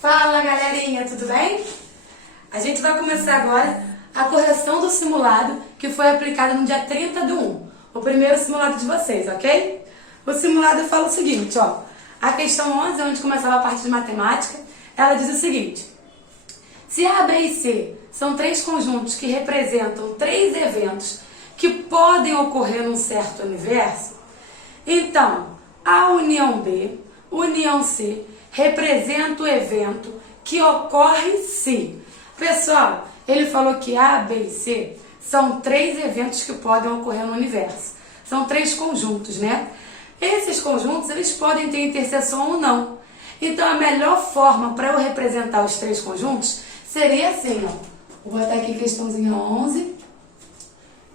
Fala galerinha, tudo bem? A gente vai começar agora a correção do simulado que foi aplicado no dia 30/1, o primeiro simulado de vocês, ok? O simulado fala o seguinte, ó, a questão 11, onde começava a parte de matemática, ela diz o seguinte: se A, B e C são três conjuntos que representam três eventos que podem ocorrer num certo universo, então A união B, união C, representa o evento que ocorre se... Pessoal, ele falou que A, B e C são três eventos que podem ocorrer no universo. São três conjuntos, né? Esses conjuntos, eles podem ter interseção ou não. Então, a melhor forma para eu representar os três conjuntos seria assim, ó. Vou botar aqui questãozinha 11.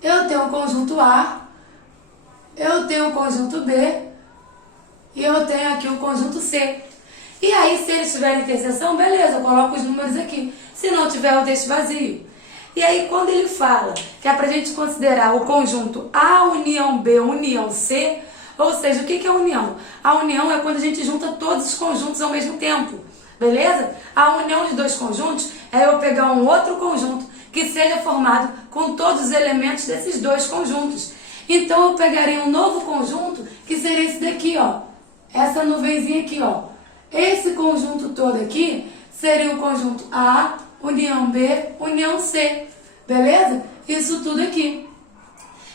Eu tenho o conjunto A, eu tenho o conjunto B e eu tenho aqui o conjunto C. E aí, se eles tiverem interseção, beleza, eu coloco os números aqui. Se não tiver, eu deixo vazio. E aí, quando ele fala que é pra gente considerar o conjunto A união B união C, ou seja, o que é união? A união é quando a gente junta todos os conjuntos ao mesmo tempo, beleza? A união de dois conjuntos é eu pegar um outro conjunto que seja formado com todos os elementos desses dois conjuntos. Então, eu pegaria um novo conjunto que seria esse daqui, ó. Essa nuvenzinha aqui, ó. Esse conjunto todo aqui seria o conjunto A, união B, união C, beleza? Isso tudo aqui.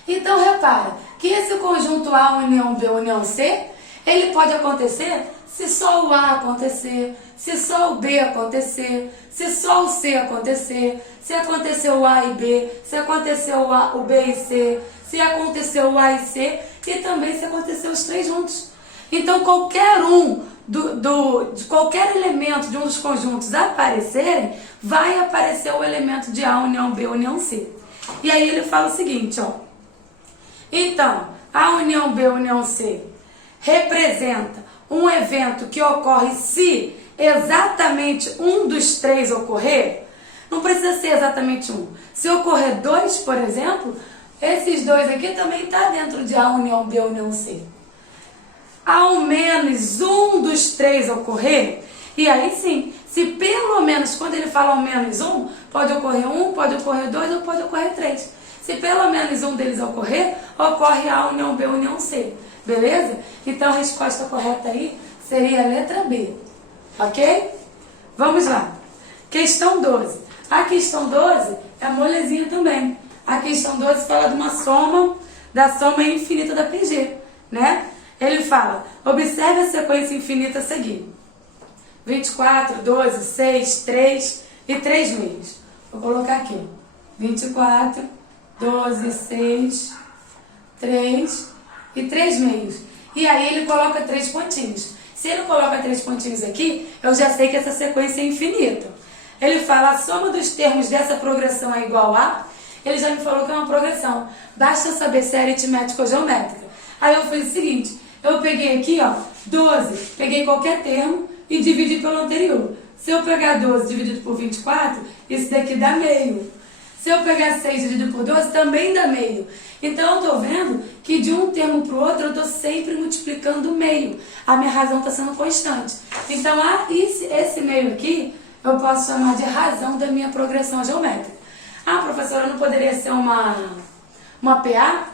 Então, repara que esse conjunto A, união B, união C, ele pode acontecer se só o A acontecer, se só o B acontecer, se só o C acontecer, se acontecer o A e B, se acontecer o B e C, se acontecer o A e C, e também se acontecer os três juntos. Então, qualquer um de qualquer elemento de um dos conjuntos aparecerem, vai aparecer o elemento de A, união B, união C. E aí ele fala o seguinte, ó. Então, A união B, união C representa um evento que ocorre se exatamente um dos três ocorrer. Não precisa ser exatamente um. Se ocorrer dois, por exemplo, esses dois aqui também está dentro de A união B, união C. Ao menos um dos três ocorrer, e aí sim, se pelo menos, quando ele fala ao menos um, pode ocorrer dois ou pode ocorrer três. Se pelo menos um deles ocorrer, ocorre A união B, união C, beleza? Então a resposta correta aí seria a letra B, ok? Vamos lá. Questão 12. A questão 12 é molezinha também. A questão 12 fala de uma soma, da soma infinita da PG, né? Ele fala, observe a sequência infinita a seguir. 24, 12, 6, 3 e 3 meios. Vou colocar aqui. 24, 12, 6, 3 e 3 meios. E aí ele coloca 3 pontinhos. Se ele coloca 3 pontinhos aqui, eu já sei que essa sequência é infinita. Ele fala, a soma dos termos dessa progressão é igual a... Ele já me falou que é uma progressão. Basta saber se é aritmética ou geométrica. Aí eu fiz o seguinte... Eu peguei aqui, ó, 12, peguei qualquer termo e dividi pelo anterior. Se eu pegar 12 dividido por 24, isso daqui dá meio. Se eu pegar 6 dividido por 12, também dá meio. Então, eu estou vendo que de um termo para o outro, eu estou sempre multiplicando o meio. A minha razão está sendo constante. Então, esse meio aqui, eu posso chamar de razão da minha progressão geométrica. Ah, professora, não poderia ser uma PA?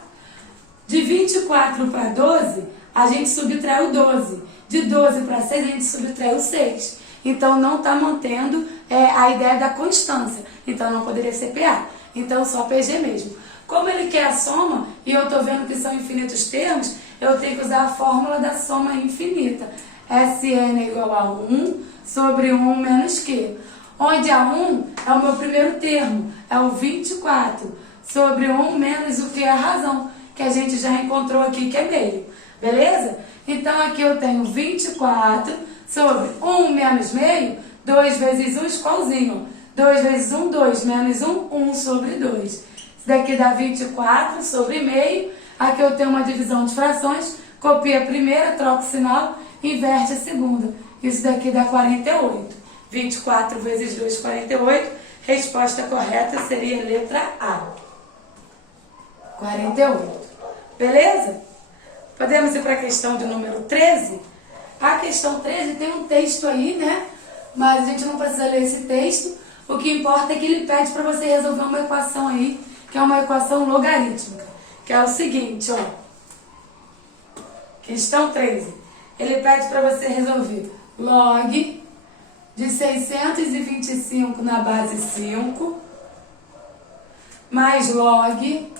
De 24 para 12... a gente subtraiu 12. De 12 para 6, a gente subtraiu 6. Então, não está mantendo a ideia da constância. Então, não poderia ser PA. Então, só PG mesmo. Como ele quer a soma, e eu estou vendo que são infinitos termos, eu tenho que usar a fórmula da soma infinita. Sn é igual a 1 sobre 1 menos Q. Onde a 1 é o meu primeiro termo, é o 24, sobre 1 menos o que é a razão, que a gente já encontrou aqui, que é meio. Beleza? Então, aqui eu tenho 24 sobre 1 menos meio, 2 vezes 1 igualzinho. 2 vezes 1, 2, menos 1, 1 sobre 2. Isso daqui dá 24 sobre meio. Aqui eu tenho uma divisão de frações, copia a primeira, troca o sinal, inverte a segunda. Isso daqui dá 48. 24 vezes 2, 48. Resposta correta seria a letra A. 48. Beleza? Podemos ir para a questão de número 13? A questão 13 tem um texto aí, né? mas a gente não precisa ler esse texto. O que importa é que ele pede para você resolver uma equação aí, que é uma equação logarítmica, que é o seguinte, ó. Questão 13. Ele pede para você resolver log de 625 na base 5 mais log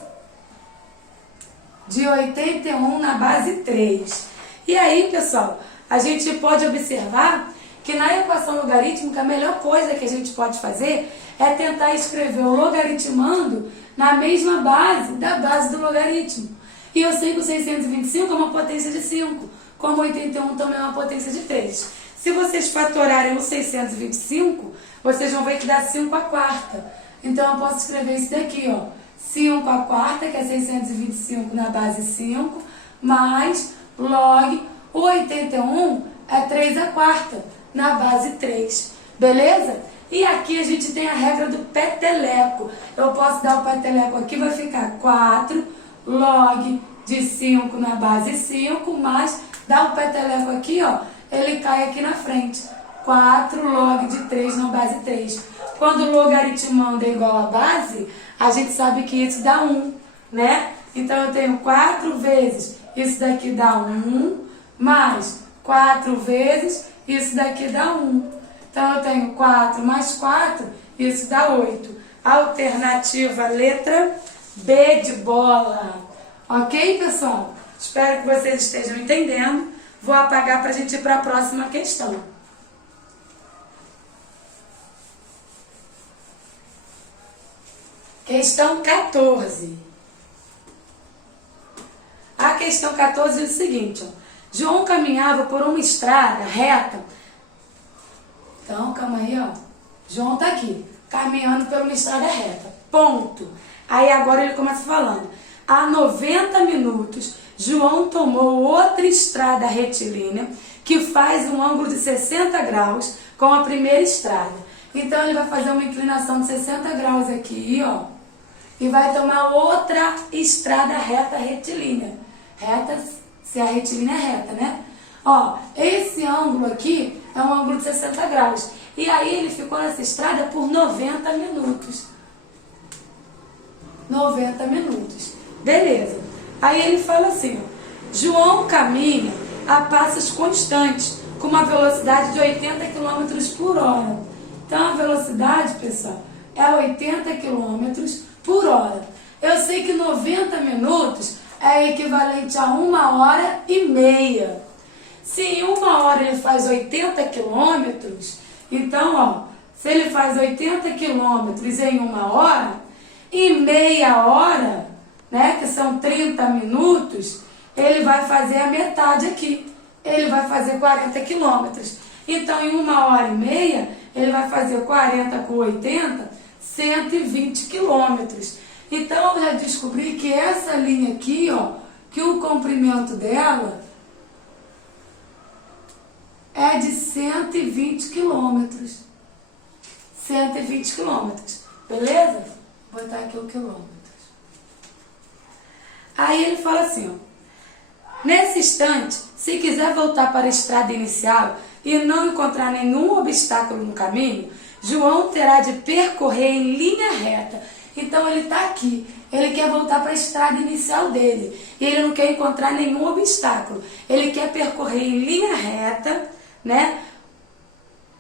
de 81 na base 3. E aí, pessoal, a gente pode observar que na equação logarítmica a melhor coisa que a gente pode fazer é tentar escrever o logaritmando na mesma base da base do logaritmo. E eu sei que o 625 é uma potência de 5, como 81 também é uma potência de 3. Se vocês fatorarem o 625, vocês vão ver que dá 5 à quarta. Então eu posso escrever isso daqui, ó. 5 à quarta, que é 625 na base 5, mais log, o 81 é 3 à quarta, na base 3. Beleza? E aqui a gente tem a regra do peteleco. Eu posso dar o peteleco aqui, vai ficar 4 log de 5 na base 5, mais, dá o peteleco aqui, ó, ele cai aqui na frente. 4 log de 3 na base 3. Quando o logaritmando é igual a base, a gente sabe que isso dá 1, né? Então eu tenho 4 vezes, isso daqui dá 1, mais 4 vezes, isso daqui dá 1. Então eu tenho 4 mais 4, isso dá 8. Alternativa letra B de bola. Ok, pessoal? Espero que vocês estejam entendendo. Vou apagar para a gente ir para a próxima questão. Questão 14. A questão 14 diz o seguinte, ó. João caminhava por uma estrada reta. Então, calma aí, ó. João tá aqui, caminhando por uma estrada reta. Ponto. Aí agora ele começa falando. Há 90 minutos, João tomou outra estrada retilínea que faz um ângulo de 60 graus com a primeira estrada. Então ele vai fazer uma inclinação de 60 graus aqui, ó. E vai tomar outra estrada reta retilínea. Reta, se a retilínea é reta, né? Ó, esse ângulo aqui é um ângulo de 60 graus. E aí ele ficou nessa estrada por 90 minutos. 90 minutos. Beleza. Aí ele fala assim, ó. João caminha a passos constantes, com uma velocidade de 80 km por hora. Então a velocidade, pessoal, é 80 km por hora. Eu sei que 90 minutos é equivalente a 1h30. Se em 1 hora ele faz 80 quilômetros, então, ó, se ele faz 80 quilômetros em 1 hora, em meia hora, né, que são 30 minutos, ele vai fazer a metade aqui. Ele vai fazer 40 quilômetros. Então, em 1h30, ele vai fazer 40 com 80, 120 quilômetros. Então, eu já descobri que essa linha aqui, ó, que o comprimento dela é de 120 quilômetros. 120 quilômetros. Beleza? Vou botar aqui o quilômetros. Aí ele fala assim, ó. Nesse instante, se quiser voltar para a estrada inicial e não encontrar nenhum obstáculo no caminho, João terá de percorrer em linha reta. Então ele está aqui, ele quer voltar para a estrada inicial dele e ele não quer encontrar nenhum obstáculo. Ele quer percorrer em linha reta, né?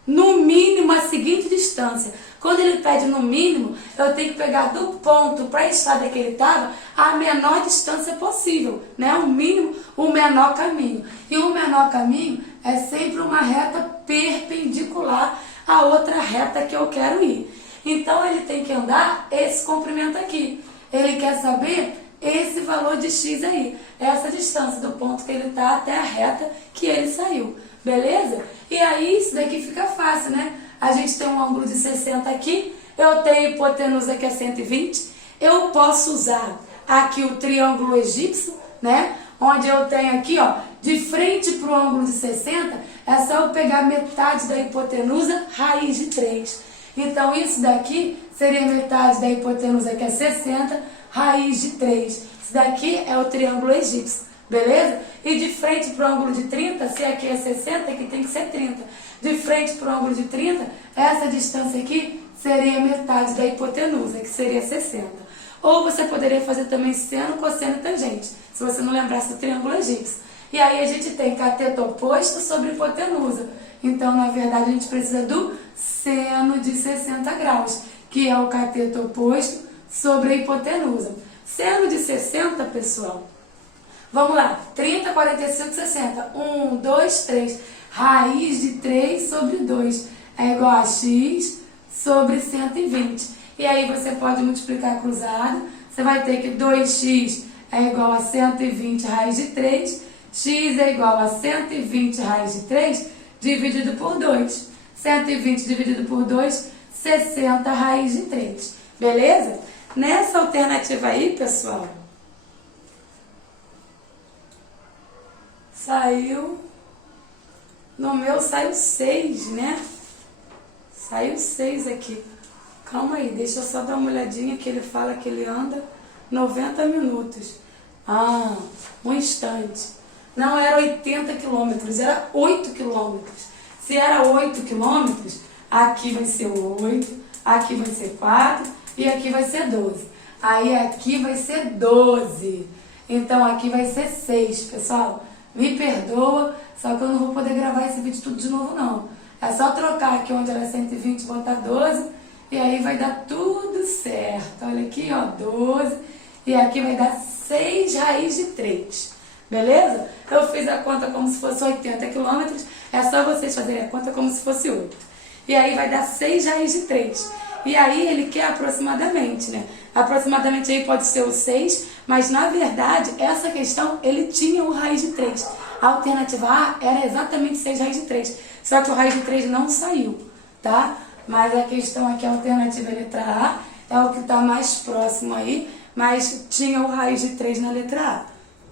No mínimo a seguinte distância. Quando ele pede no mínimo, eu tenho que pegar do ponto para a estrada que ele estava a menor distância possível, né? O mínimo, o menor caminho. E o menor caminho é sempre uma reta perpendicular à outra reta que eu quero ir. Então ele tem que andar esse comprimento aqui. Ele quer saber esse valor de x aí, essa distância do ponto que ele está até a reta que ele saiu. Beleza? E aí isso daqui fica fácil, né? A gente tem um ângulo de 60 aqui, eu tenho hipotenusa que é 120, eu posso usar aqui o triângulo egípcio, né? Onde eu tenho aqui, ó, de frente para o ângulo de 60, é só eu pegar metade da hipotenusa, raiz de 3. Então isso daqui seria metade da hipotenusa que é 60, raiz de 3. Isso daqui é o triângulo egípcio. beleza? E de frente para o ângulo de 30, se aqui é 60, aqui tem que ser 30. De frente para o ângulo de 30, essa distância aqui seria metade da hipotenusa, que seria 60. Ou você poderia fazer também seno, cosseno e tangente, se você não lembrasse do triângulo egípcio. E aí a gente tem cateto oposto sobre hipotenusa. Então, na verdade, a gente precisa do seno de 60 graus, que é o cateto oposto sobre a hipotenusa. Seno de 60, pessoal, vamos lá, 30, 45, 60. 1, 2, 3. Raiz de 3 sobre 2 é igual a x sobre 120. E aí você pode multiplicar cruzado. Você vai ter que 2x é igual a 120 raiz de 3. X é igual a 120 raiz de 3 dividido por 2. 120 dividido por 2, 60 raiz de 3. Beleza? Nessa alternativa aí, pessoal, saiu... No meu saiu 6, né? Saiu 6 aqui. Calma aí, deixa eu só dar uma olhadinha que ele fala que ele anda 90 minutos. Ah, um instante. Não era 80 quilômetros, era 8 quilômetros. Se era 8 quilômetros, aqui vai ser 8, aqui vai ser 4 e aqui vai ser 12. Aí aqui vai ser 12. Então aqui vai ser 6, pessoal. Me perdoa, só que eu não vou poder gravar esse vídeo tudo de novo, não. É só trocar aqui onde era 120, botar 12, e aí vai dar tudo certo. Olha aqui, ó, 12, e aqui vai dar 6 raiz de 3. Beleza? Eu fiz a conta como se fosse 80 quilômetros, é só vocês fazerem a conta como se fosse 8. E aí vai dar 6 raiz de 3. E aí ele quer aproximadamente, né? Aproximadamente aí pode ser o 6, mas na verdade essa questão ele tinha o raiz de 3. A alternativa A era exatamente 6 raiz de 3, só que o raiz de 3 não saiu, tá? Mas a questão aqui, a alternativa letra A, é o que está mais próximo aí, mas tinha o raiz de 3 na letra A.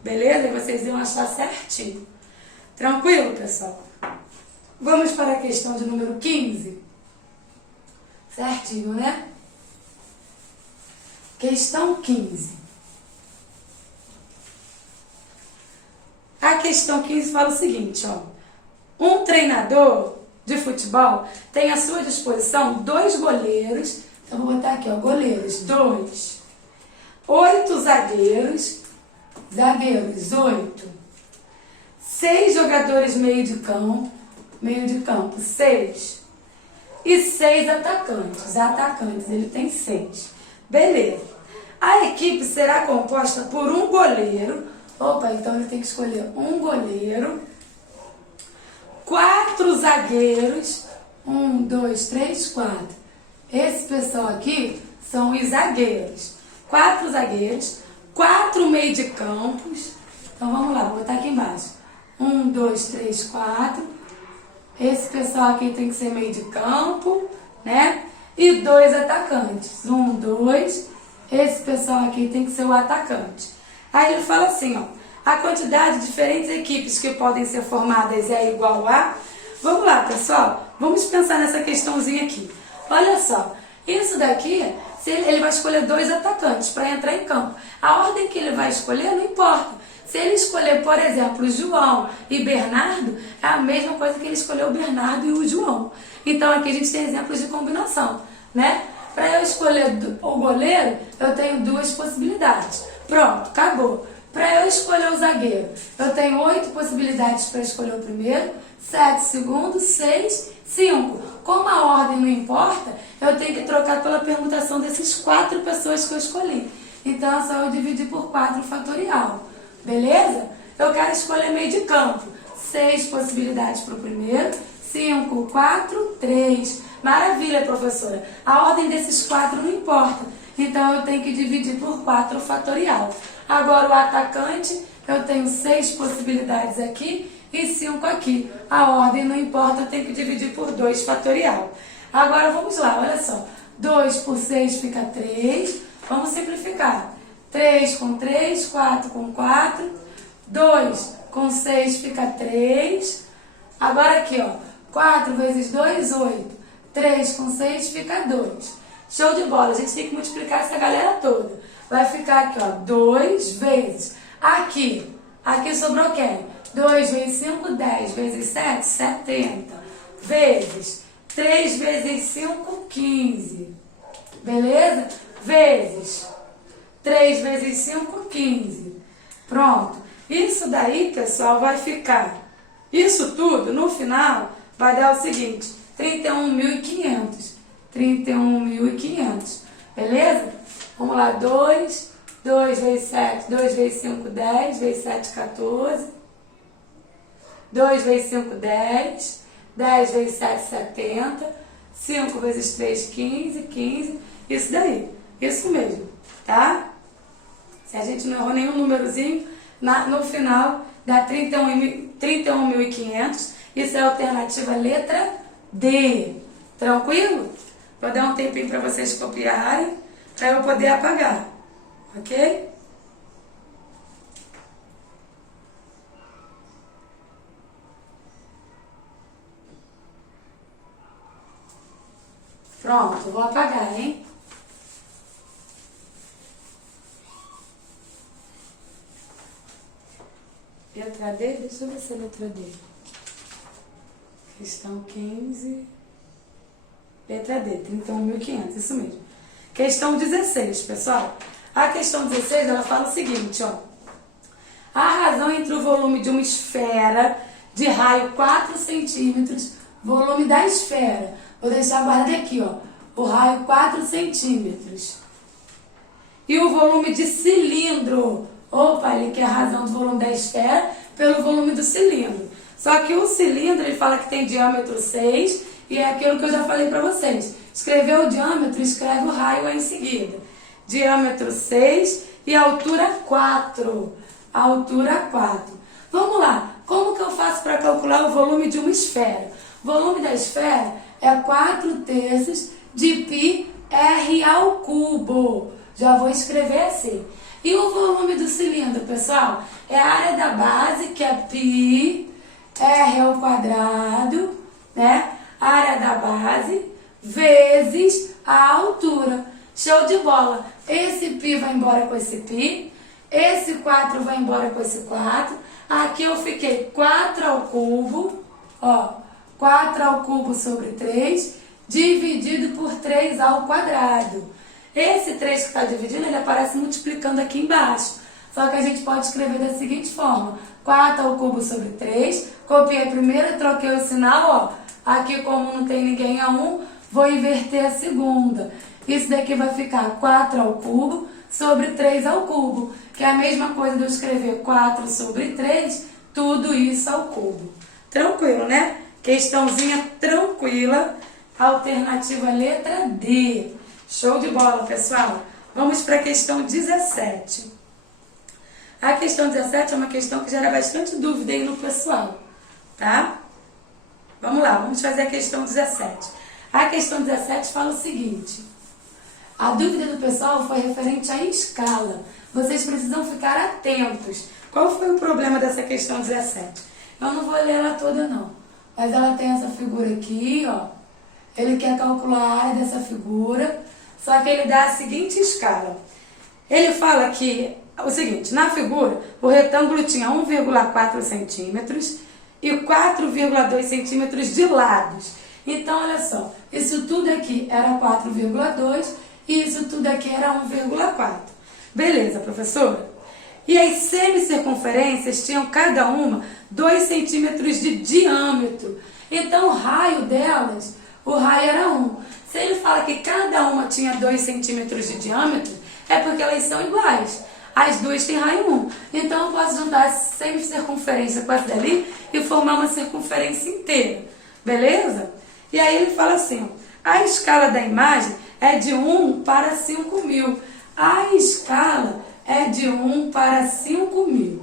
Beleza? E vocês iam achar certinho. Tranquilo, pessoal? Vamos para a questão de número 15. Certinho, né? Questão 15. A questão 15 fala o seguinte, ó. Um treinador de futebol tem à sua disposição 2 goleiros. Então, vou botar aqui, ó, goleiros, 2. 8 zagueiros, 8. 6 jogadores meio de campo, 6. E 6 atacantes, ele tem 6. Beleza. A equipe será composta por um goleiro. Opa, então ele tem que escolher um goleiro, 4 zagueiros, 1, 2, 3, 4. Esse pessoal aqui são os zagueiros. 4 zagueiros, 4 meio de campos. Então vamos lá, vou botar aqui embaixo. 1, 2, 3, 4. Esse pessoal aqui tem que ser meio de campo, né? E 2 atacantes. 1, 2. Esse pessoal aqui tem que ser o atacante. Aí ele fala assim, ó. A quantidade de diferentes equipes que podem ser formadas é igual a... Vamos lá, pessoal. Vamos pensar nessa questãozinha aqui. Olha só. Isso daqui, ele vai escolher 2 atacantes para entrar em campo. A ordem que ele vai escolher não importa. Se ele escolher, por exemplo, João e Bernardo, é a mesma coisa que ele escolheu o Bernardo e o João. Então, aqui a gente tem exemplos de combinação, né? Para eu escolher o goleiro, eu tenho 2 possibilidades. Pronto, acabou. Para eu escolher o zagueiro, eu tenho 8 possibilidades para escolher o primeiro, 7 segundos, 6, 5. Como a ordem não importa, eu tenho que trocar pela permutação desses 4 pessoas que eu escolhi. Então, é só eu dividir por 4 fatorial. Beleza? Eu quero escolher meio de campo. 6 possibilidades para o primeiro, 5, 4, 3. Maravilha, professora. A ordem desses 4 não importa. Então, eu tenho que dividir por 4 fatorial. Agora, o atacante, eu tenho 6 possibilidades aqui e 5 aqui. A ordem não importa, eu tenho que dividir por 2 fatorial. Agora, vamos lá, olha só. 2 por 6 fica 3. Vamos simplificar. 3 com 3, 4 com 4. 2 com 6 fica 3. Agora aqui, ó. 4 vezes 2, 8. 3 com 6 fica 2. Show de bola, a gente tem que multiplicar essa galera toda. Vai ficar aqui, ó, 2 vezes. Aqui, Aqui sobrou quem? 2 vezes 5, 10 vezes 7, 70. Vezes 3 vezes 5, 15. Beleza? Vezes 3 vezes 5, 15. Pronto. Isso daí, pessoal, vai ficar. Isso tudo, no final, vai dar o seguinte: 31.500. 31.500. Beleza? Vamos lá. 2 vezes 7, 2 vezes 5, 10, vezes 7, 14. 2 vezes 5, 10. 10 vezes 7, 70. 5 vezes 3, 15. 15. Isso daí. Isso mesmo. Tá? Se a gente não errou nenhum númerozinho, no final dá 31.500. Isso é a alternativa letra D. Tranquilo? Vou dar um tempinho para vocês copiarem, para eu poder apagar. Ok? Pronto, vou apagar, hein? Letra D, deixa eu ver se é letra D. Questão 15. Letra D, 31.500, isso mesmo. Questão 16, pessoal. A questão 16, ela fala o seguinte, ó. A razão entre o volume de uma esfera de raio 4 centímetros, volume da esfera, vou deixar guardado aqui, ó, o raio 4 centímetros, e o volume de cilindro. Opa, ele quer a razão do volume da esfera pelo volume do cilindro. Só que o cilindro, ele fala que tem diâmetro 6, e é aquilo que eu já falei para vocês. Escreveu o diâmetro, escreve o raio aí em seguida. Diâmetro 6 e altura 4. Altura 4. Vamos lá. Como que eu faço para calcular o volume de uma esfera? O volume da esfera é 4/3 de π r ao cubo. Já vou escrever assim. E o volume do cilindro, pessoal, é a área da base, que é π r ao quadrado, né? A área da base vezes a altura. Show de bola. Esse π vai embora com esse π. Esse 4 vai embora com esse 4. Aqui eu fiquei 4 ao cubo. Ó, 4 ao cubo sobre 3, dividido por 3 ao quadrado. Esse 3 que está dividindo, ele aparece multiplicando aqui embaixo. Só que a gente pode escrever da seguinte forma. 4 ao cubo sobre 3. Copiei a primeira, troquei o sinal, ó. Aqui, como não tem ninguém a 1, vou inverter a segunda. Isso daqui vai ficar 4 ao cubo sobre 3 ao cubo, que é a mesma coisa de eu escrever 4 sobre 3, tudo isso ao cubo. Tranquilo, né? Questãozinha tranquila, alternativa letra D. Show de bola, pessoal. Vamos para a questão 17. A questão 17 é uma questão que gera bastante dúvida aí no pessoal, tá? Vamos lá, vamos fazer a questão 17. A questão 17 fala o seguinte: a dúvida do pessoal foi referente à escala. Vocês precisam ficar atentos. Qual foi o problema dessa questão 17? Eu não vou ler ela toda não, mas ela tem essa figura aqui, ó. Ele quer calcular a área dessa figura, só que ele dá a seguinte escala. Ele fala que o seguinte: na figura, o retângulo tinha 1,4 centímetros e 4,2 centímetros de lados. Então, olha só, isso tudo aqui era 4,2 e isso tudo aqui era 1,4. Beleza, professora? E as semicircunferências tinham cada uma 2 centímetros de diâmetro. Então, o raio delas, o raio era 1. Se ele fala que cada uma tinha 2 centímetros de diâmetro, é porque elas são iguais. As duas têm raio 1. Então, eu posso juntar a semicircunferência com essa dali e formar uma circunferência inteira. Beleza? E aí ele fala assim, ó, a escala da imagem é de 1 para 5.000. A escala é de 1 para 5.000.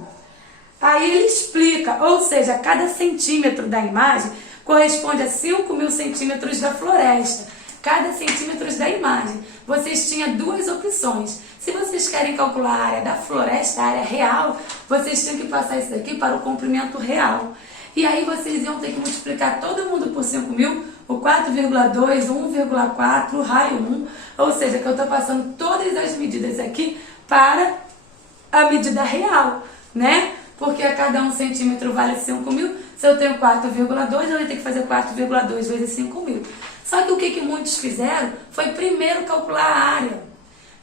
Aí ele explica, ou seja, cada centímetro da imagem corresponde a 5.000 centímetros da floresta. Cada centímetro da imagem. Vocês tinham duas opções. Se vocês querem calcular a área da floresta, a área real, vocês tinham que passar isso daqui para o comprimento real. E aí vocês iam ter que multiplicar todo mundo por 5.000, o 4,2, 1,4, o raio 1. Ou seja, que eu estou passando todas as medidas aqui para a medida real, né? porque a cada 1 centímetro vale 5.000. Se eu tenho 4,2, eu vou ter que fazer 4,2 vezes 5.000. Só que o que muitos fizeram foi primeiro calcular a área.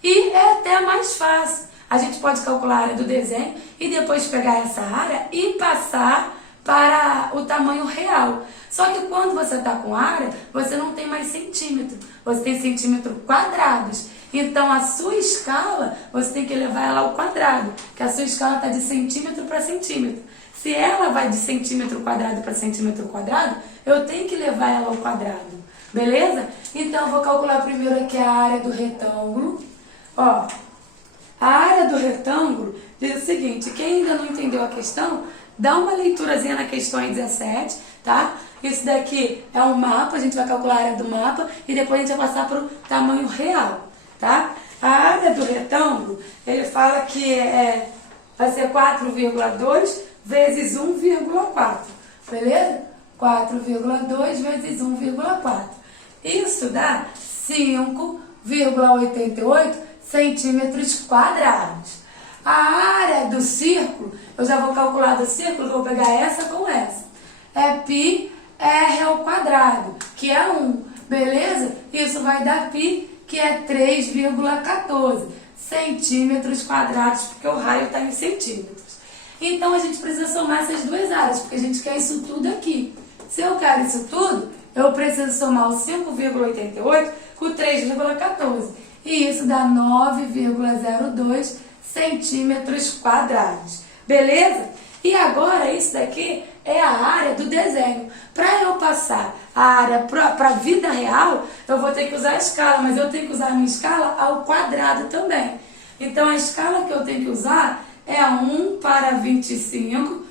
E é até mais fácil. A gente pode calcular a área do desenho e depois pegar essa área e passar para o tamanho real. Só que quando você está com área, você não tem mais centímetro, você tem centímetros quadrados. Então a sua escala, você tem que levar ela ao quadrado, que a sua escala está de centímetro para centímetro. Se ela vai de centímetro quadrado para centímetro quadrado, eu tenho que levar ela ao quadrado, beleza? Então eu vou calcular primeiro aqui a área do retângulo. Ó, a área do retângulo diz o seguinte: quem ainda não entendeu a questão, dá uma leiturazinha na questão 17, tá? Isso daqui é um mapa, a gente vai calcular a área do mapa e depois a gente vai passar para o tamanho real, tá? A área do retângulo, ele fala que vai ser 4,2 vezes 1,4, beleza? 4,2 vezes 1,4. Isso dá 5,88 centímetros quadrados. A área do círculo, eu já vou calcular do círculo, vou pegar essa com essa. É πr ao quadrado, que é 1, beleza? Isso vai dar π, que é 3,14 centímetros quadrados, porque o raio está em centímetros. Então a gente precisa somar essas duas áreas, porque a gente quer isso tudo aqui. Se eu quero isso tudo, eu preciso somar o 5,88 com 3,14. E isso dá 9,02 centímetros quadrados. Beleza? E agora isso daqui é a área do desenho. Para eu passar a área para a vida real, eu vou ter que usar a escala, mas eu tenho que usar a minha escala ao quadrado também. Então a escala que eu tenho que usar é 1 para 25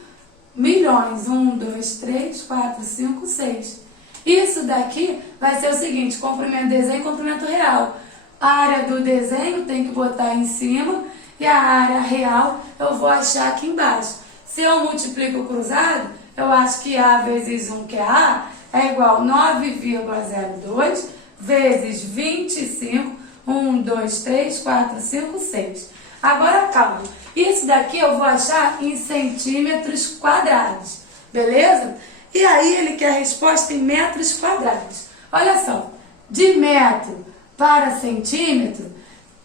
milhões. 1, 2, 3, 4, 5, 6. Isso daqui vai ser o seguinte: comprimento desenho e comprimento real. A área do desenho tem que botar em cima e a área real eu vou achar aqui embaixo. Se eu multiplico o cruzado, eu acho que A vezes 1, que é A, é igual a 9,02 vezes 25. 1, 2, 3, 4, 5, 6. Agora calma. Isso daqui eu vou achar em centímetros quadrados. Beleza? E aí ele quer a resposta em metros quadrados. Olha só. De metro para centímetro,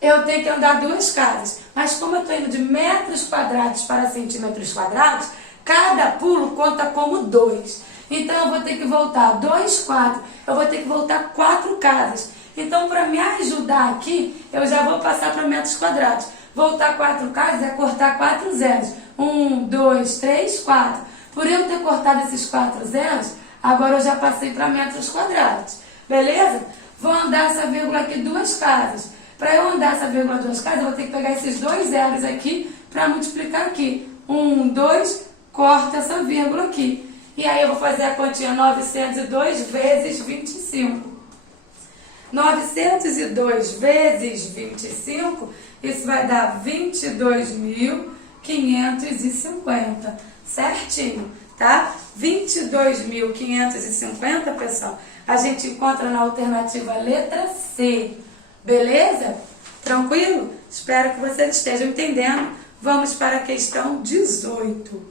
eu tenho que andar duas casas. Mas como eu estou indo de metros quadrados para centímetros quadrados, cada pulo conta como 2. Então eu vou ter que voltar 2, 4. Eu vou ter que voltar 4 casas. Então, para me ajudar aqui, eu já vou passar para metros quadrados. Voltar 4 casas é cortar 4 zeros. 1, 2, 3, 4. Por eu ter cortado esses 4 zeros, agora eu já passei para metros quadrados. Beleza? Vou andar essa vírgula aqui 2 casas. Para eu andar essa vírgula 2 casas, eu vou ter que pegar esses 2 zeros aqui para multiplicar aqui. 1, 2, corta essa vírgula aqui. E aí eu vou fazer a continha 902 vezes 25. 902 vezes 25, isso vai dar 22.550, certinho, tá? 22.550, pessoal, a gente encontra na alternativa letra C, beleza? Tranquilo? Espero que vocês estejam entendendo. Vamos para a questão 18.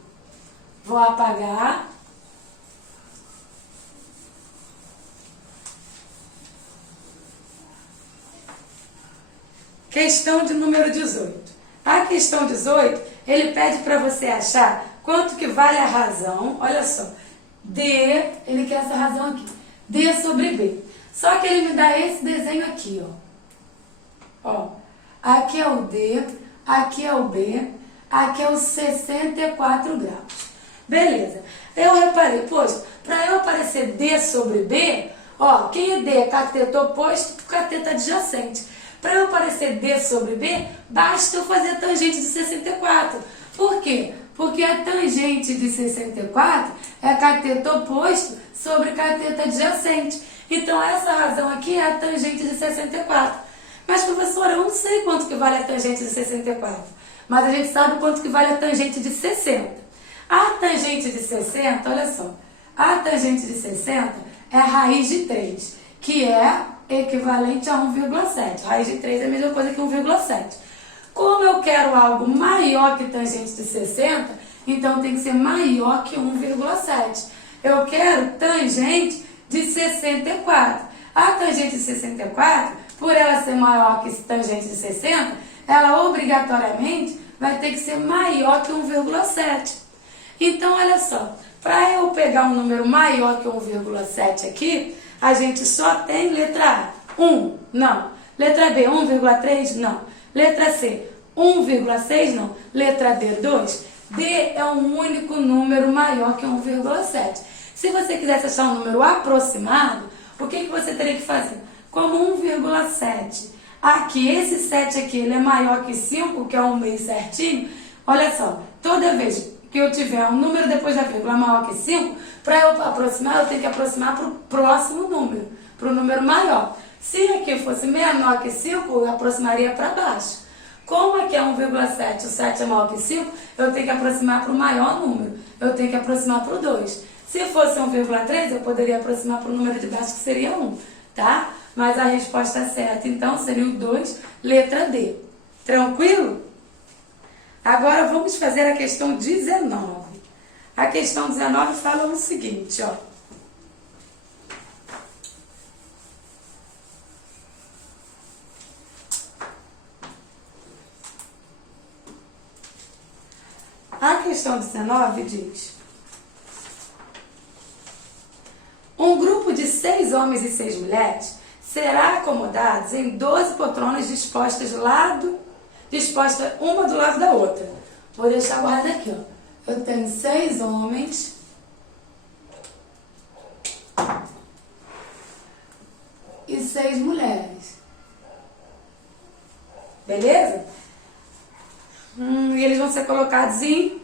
Vou apagar. Questão de número 18. A questão 18, ele pede para você achar quanto que vale a razão, olha só, D, ele quer essa razão aqui, D sobre B. Só que ele me dá esse desenho aqui, ó. Aqui é o D, aqui é o B, aqui é o 64 graus. Beleza. Eu reparei, poxa, para eu aparecer D sobre B, ó, quem é D? É cateto oposto, cateto adjacente. Para eu aparecer D sobre B, basta eu fazer a tangente de 64. Por quê? Porque a tangente de 64 é cateto oposto sobre cateto adjacente. Então, essa razão aqui é a tangente de 64. Mas, professora, eu não sei quanto que vale a tangente de 64. Mas a gente sabe quanto que vale a tangente de 60. A tangente de 60, olha só. A tangente de 60 é a raiz de 3, que é equivalente a 1,7. Raiz de 3 é a mesma coisa que 1,7. Como eu quero algo maior que tangente de 60, então tem que ser maior que 1,7. Eu quero tangente de 64. A tangente de 64, por ela ser maior que tangente de 60, ela obrigatoriamente vai ter que ser maior que 1,7. Então, olha só, para eu pegar um número maior que 1,7 aqui, a gente só tem letra A, 1, não. Letra B, 1,3, não. Letra C, 1,6, não. Letra D, 2. D é um único número maior que 1,7. Se você quisesse achar um número aproximado, o que você teria que fazer? Como 1,7, aqui, esse 7 aqui, ele é maior que 5, que é um meio certinho, olha só, toda vez que eu tiver um número depois da vírgula maior que 5, para eu aproximar, eu tenho que aproximar para o próximo número, para o número maior. Se aqui fosse menor que 5, eu aproximaria para baixo. Como aqui é 1,7, o 7 é maior que 5, eu tenho que aproximar para o maior número, eu tenho que aproximar para o 2. Se fosse 1,3, eu poderia aproximar para o número de baixo, que seria 1, tá? Mas a resposta certa, então, seria o 2, letra D. Tranquilo? Agora vamos fazer a questão 19. A questão 19 fala o seguinte, ó. A questão 19 diz: um grupo de 6 homens e 6 mulheres será acomodados em 12 poltronas dispostas uma do lado da outra. Vou deixar guardado aqui, ó. Eu tenho 6 homens e 6 mulheres. Beleza? E eles vão ser colocados em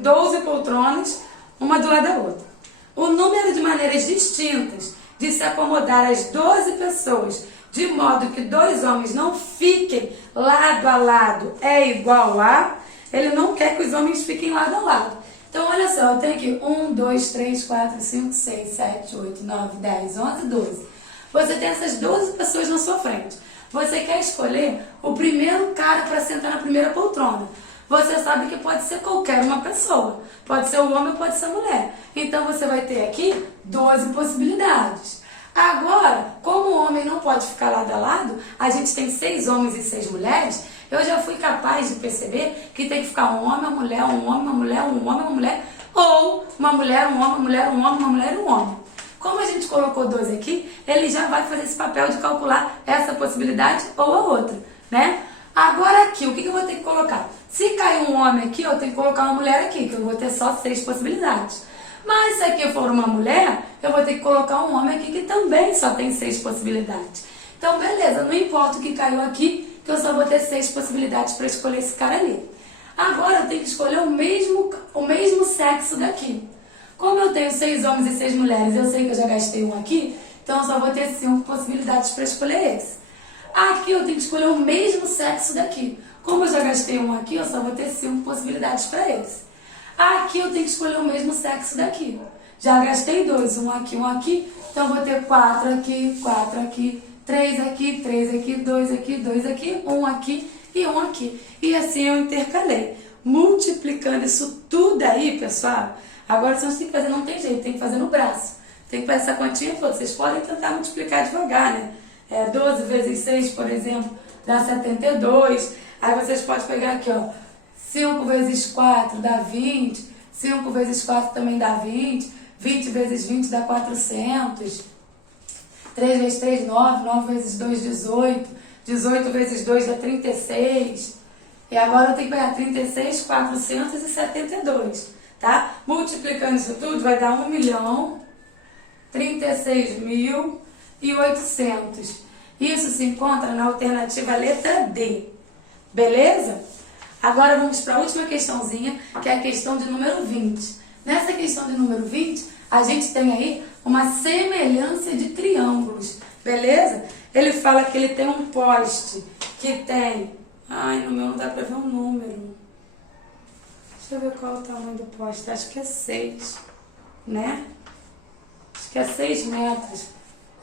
12 poltronas, uma do lado da outra. O número de maneiras distintas de se acomodar as 12 pessoas, de modo que 2 homens não fiquem lado a lado, é igual a... Ele não quer que os homens fiquem lado a lado. Então, olha só, eu tenho aqui 1, 2, 3, 4, 5, 6, 7, 8, 9, 10, 11, 12. Você tem essas 12 pessoas na sua frente. Você quer escolher o primeiro cara para sentar na primeira poltrona. Você sabe que pode ser qualquer uma pessoa. Pode ser o homem ou pode ser a mulher. Então, você vai ter aqui 12 possibilidades. Agora, como o homem não pode ficar lado a lado, a gente tem 6 homens e 6 mulheres, eu já fui capaz de perceber que tem que ficar um homem, uma mulher, um homem, uma mulher, um homem, uma mulher, ou uma mulher, um homem, uma mulher, um homem, uma mulher e um homem. Como a gente colocou 12 aqui, ele já vai fazer esse papel de calcular essa possibilidade ou a outra, né? Agora aqui, o que eu vou ter que colocar? Se cair um homem aqui, eu tenho que colocar uma mulher aqui, que eu vou ter só 6 possibilidades. Mas se aqui for uma mulher, eu vou ter que colocar um homem aqui que também só tem 6 possibilidades. Então, beleza, não importa o que caiu aqui, que eu só vou ter 6 possibilidades para escolher esse cara ali. Agora eu tenho que escolher o mesmo sexo daqui. Como eu tenho 6 homens e 6 mulheres, eu sei que eu já gastei um aqui, então eu só vou ter 5 possibilidades para escolher esse. Aqui eu tenho que escolher o mesmo sexo daqui. Como eu já gastei um aqui, eu só vou ter 5 possibilidades para esse. Aqui eu tenho que escolher o mesmo sexo daqui. Já gastei 2, um aqui, então eu vou ter 4 aqui, 4 aqui, 3 aqui, 3 aqui, 2 aqui, 2 aqui, 1 aqui e 1 aqui. E assim eu intercalei. Multiplicando isso tudo aí, pessoal, agora vocês têm que fazer, não tem jeito, tem que fazer no braço. Tem que fazer essa continha toda. Vocês podem tentar multiplicar devagar, né? 12 vezes 6, por exemplo, dá 72. Aí vocês podem pegar aqui, ó. 5 vezes 4 dá 20. 5 vezes 4 também dá 20. 20 vezes 20 dá 400. 3 vezes 3, 9. 9 vezes 2, 18. 18 vezes 2 dá 36. E agora eu tenho que pegar 36, 472. Tá? Multiplicando isso tudo vai dar 1.036.800. Isso se encontra na alternativa letra D. Beleza? Agora vamos para a última questãozinha, que é a questão de número 20. Nessa questão de número 20, a gente tem aí uma semelhança de triângulos. Beleza? Ele fala que ele tem um poste que tem... Ai, no meu não dá para ver o número. Deixa eu ver qual é o tamanho do poste. Acho que é 6, né? Acho que é 6 metros.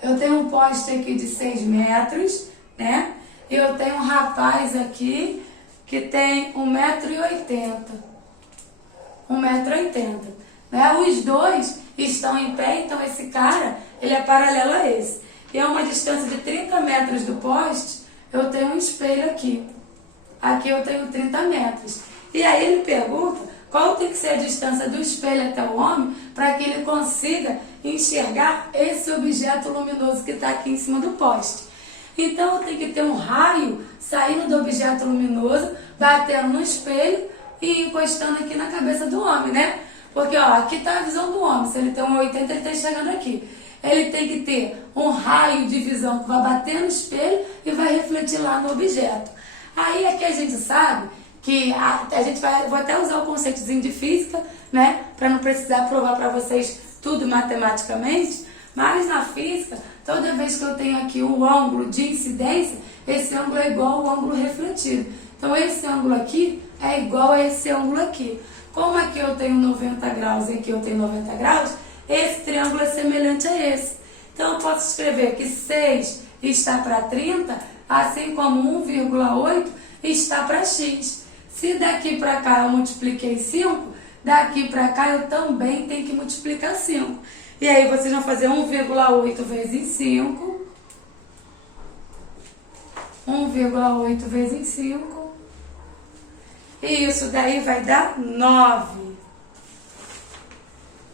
Eu tenho um poste aqui de 6 metros, né? E eu tenho um rapaz aqui que tem 1,80 m. 1,80 m. Né? Os dois estão em pé, então esse cara ele é paralelo a esse. E a uma distância de 30 metros do poste, eu tenho um espelho aqui. Aqui eu tenho 30 metros. E aí ele pergunta qual tem que ser a distância do espelho até o homem para que ele consiga enxergar esse objeto luminoso que está aqui em cima do poste. Então eu tenho que ter um raio saindo do objeto luminoso, batendo no espelho e encostando aqui na cabeça do homem, né? Porque ó, aqui está a visão do homem. Se ele tem 1,80 m, ele está enxergando aqui. Ele tem que ter um raio de visão que vai bater no espelho e vai refletir lá no objeto. Aí aqui a gente sabe que a gente vou até usar o conceitozinho de física, né? Para não precisar provar para vocês tudo matematicamente. Mas na física, toda vez que eu tenho aqui um ângulo de incidência, esse ângulo é igual ao ângulo refletido. Então esse ângulo aqui é igual a esse ângulo aqui. Como aqui eu tenho 90 graus e aqui eu tenho 90 graus, esse triângulo é semelhante a esse. Então eu posso escrever que 6 está para 30, assim como 1,8 está para x. Se daqui para cá eu multipliquei 5, daqui para cá eu também tenho que multiplicar 5. E aí vocês vão fazer 1,8 vezes 5. 1,8 vezes 5. E isso daí vai dar 9.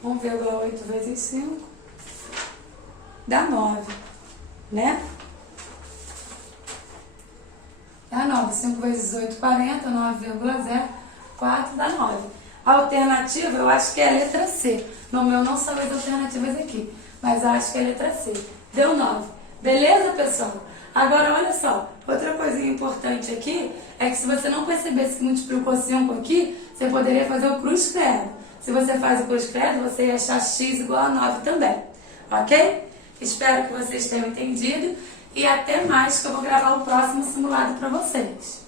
1,8 vezes 5 dá 9, né? Dá 9. 5 vezes 8, 40. 9,04 dá 9. A alternativa eu acho que é a letra C. No meu não são as alternativas aqui, mas eu acho que é a letra C. Deu 9. Beleza, pessoal? Agora, olha só. Outra coisinha importante aqui é que se você não percebesse que multiplicou 5 aqui, você poderia fazer o cruz-credo. Se você faz o cruz-credo, você ia achar x igual a 9 também. Ok? Espero que vocês tenham entendido. E até mais, que eu vou gravar o próximo simulado para vocês.